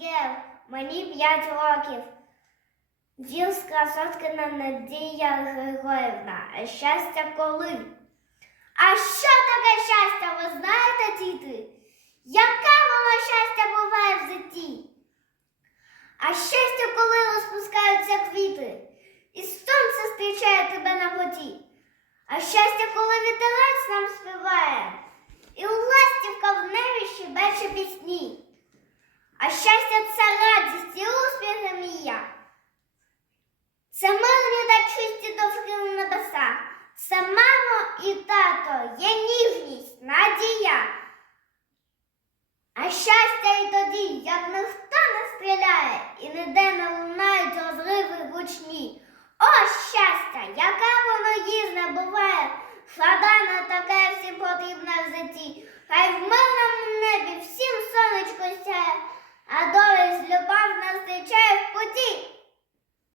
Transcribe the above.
Ангел, мені п'ять років. Дівська соткана Надія Григорівна, а щастя коли? А що таке щастя, ви знаєте, діти? Яке воно щастя буває в житті? А щастя, коли розпускаються квіти, і сонце зустрічає тебе на поті. А щастя, коли вітерець нам співає, і ластівка в небі щебече пісні. А щастя це радість і успіх мія. Це мирні та чисті довкіл небеса. Це мамо і тато, є ніжність, надія. А щастя і тоді, як ніхто не стріляє, і ніде не лунають розриви гучні. О, щастя, яке воно їзне буває, складане таке всім потрібне в житті. Хай в мирному